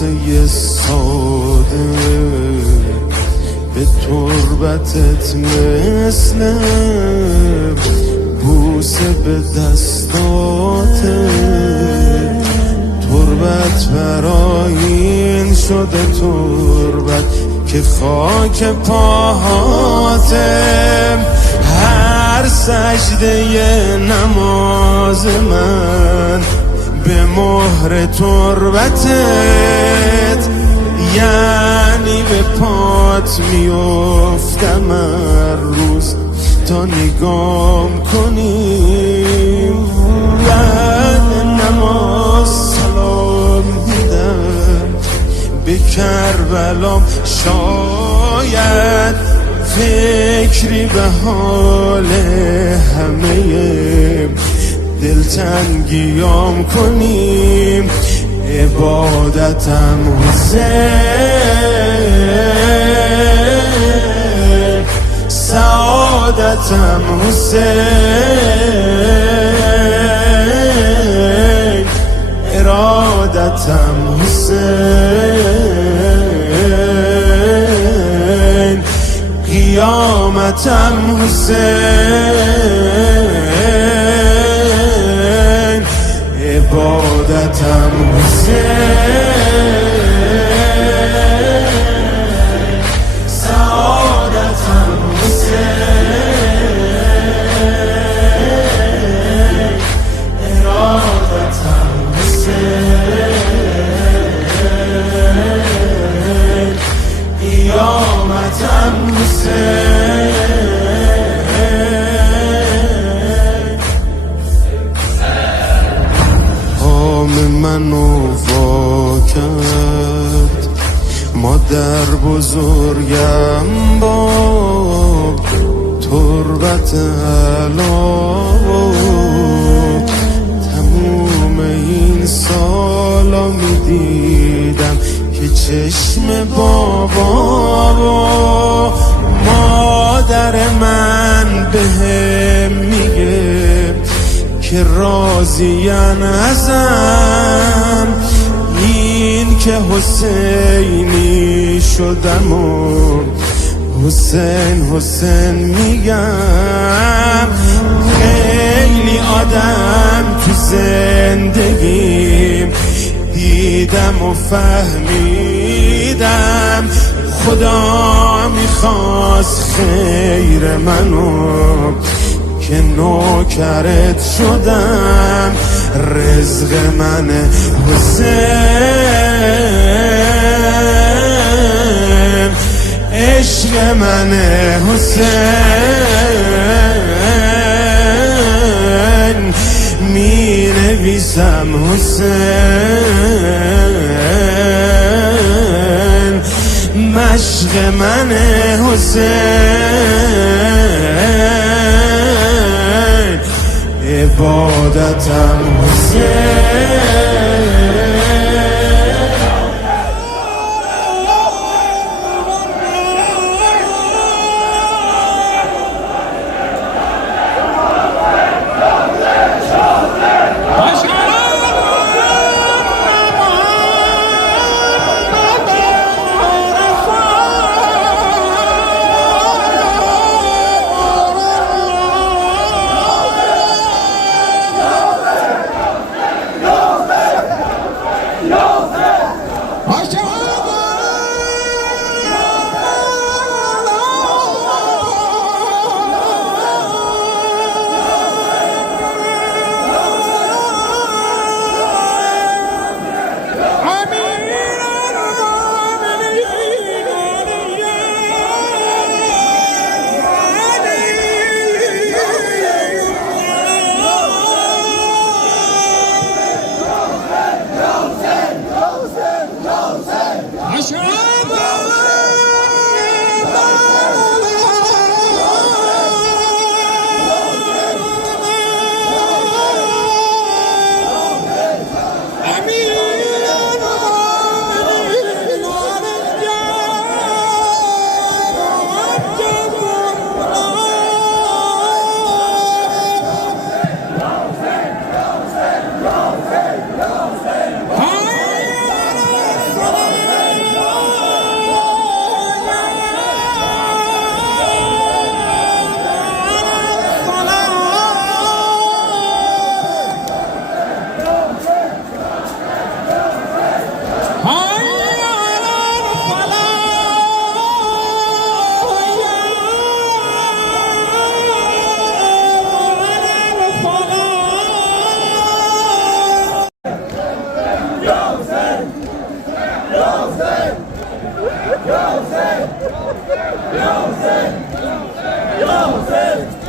بوسه ساده به تربتت مثل بوسه به دستاته. تربت برآیین شده تربت که خاک پاهاته. هر سجده نماز من به مهر تربتت، یعنی به پات میافتم هر روز تا نگام کنیم. بعد نماز سلام دیدم به کربلام، شاید فکری به حال همه دلتنگیام کنیم. عبادتم حسین، سعادتم حسین، ارادتم حسین، قیامتم حسین، عبادتم حسین، سعادتم حسین، ارادتم حسین، قیامتم حسین. منو وا کرد مادر بزرگم با تربت علا. تموم این سالا میدیدم که چشم بابا و مادر من بهم میگه که راضین ازم. این که حسینی شدم و حسین حسین میگم. خیلی آدم تو زندگیم دیدم و فهمیدم خدا میخواست خیر منو که نوکرت شدم. رزق من حسین، عشق من حسین، می نویسم حسین، مشق من حسین، عبادتم حسین. Ya Hussein,